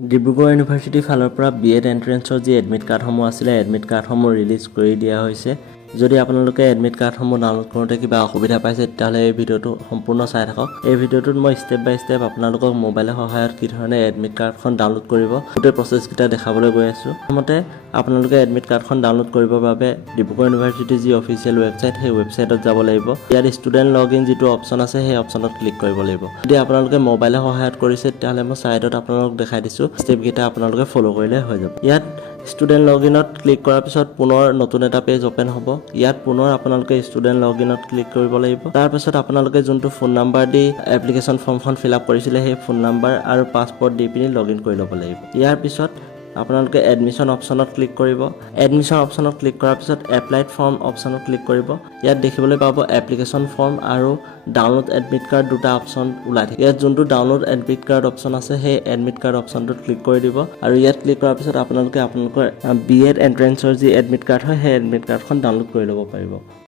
ডিব্ৰুগড় ইউনিভাৰ্চিটিৰ ফালৰ পৰা বিএড এন্ট্ৰেন্সৰ যি এডমিট কাৰ্ডসমূহ আছিলে এডমিট কাৰ্ডসমূহ ৰিলিজ কৰি দিয়া হৈছে। যদি আপোনালোকে এডমিট কাৰ্ডসমূহ ডাউনলোড কৰোঁতে কিবা অসুবিধা পাইছে তেতিয়াহ'লে এই ভিডিঅ'টো সম্পূৰ্ণ চাই থাকক। এই ভিডিঅ'টোত মই ষ্টেপ বাই ষ্টেপ আপোনালোকক মোবাইলৰ সহায়ত কি ধৰণে এডমিট কাৰ্ডখন ডাউনলোড কৰিব গোটেই প্ৰচেছকেইটা দেখাবলৈ গৈ আছোঁ। প্ৰথমতে আপোনালোকে এডমিট কাৰ্ডখন ডাউনলোড কৰিবৰ বাবে ডিব্ৰুগড় ইউনিভাৰ্চিটিৰ যি অফিচিয়েল ৱেবছাইট সেই ৱেবছাইটত যাব লাগিব। ইয়াত ষ্টুডেণ্ট লগ ইন যিটো অপশ্যন আছে সেই অপশ্যনত ক্লিক কৰিব লাগিব। যদি আপোনালোকে মোবাইলৰ সহায়ত কৰিছে তেতিয়াহ'লে মই ছাইডত আপোনালোকক দেখাই দিছোঁ। ষ্টেপকেইটা আপোনালোকে ফ'ল' কৰিলে হৈ যাব। ইয়াত ষ্টুডেণ্ট লগ ইনত ক্লিক কৰাৰ পিছত পুনৰ নতুন এটা পেজ অ'পেন হ'ব। ইয়াত পুনৰ আপোনালোকে ষ্টুডেণ্ট লগ ইনত ক্লিক কৰিব লাগিব। তাৰপিছত আপোনালোকে যোনটো ফোন নাম্বাৰ দি এপ্লিকেশ্যন ফৰ্মখন ফিল আপ কৰিছিলে সেই ফোন নাম্বাৰ আৰু পাছপৰ্ট দি পিনি লগ ইন কৰি ল'ব লাগিব। ইয়াৰ পিছত আপোনালোকে এডমিশ্যন অপশ্যনত ক্লিক কৰিব। এডমিশ্যন অপশ্যনত ক্লিক কৰাৰ পিছত এপ্লাইড ফৰ্ম অপশ্যনত ক্লিক কৰিব। ইয়াত দেখিবলৈ পাব এপ্লিকেশ্যন ফৰ্ম আৰু ডাউনলোড এডমিট কাৰ্ড দুটা অপশ্যন ওলাই থাকে। ইয়াত যোনটো ডাউনলোড এডমিট কাৰ্ড অপশ্যন আছে সেই এডমিট কাৰ্ড অপশ্যনটোত ক্লিক কৰি দিব আৰু ইয়াত ক্লিক কৰাৰ পিছত আপোনালোকৰ বিএড এন্ট্ৰেন্সৰ যি এডমিট কাৰ্ড হয় সেই এডমিট কাৰ্ডখন ডাউনলোড কৰি ল'ব পাৰিব।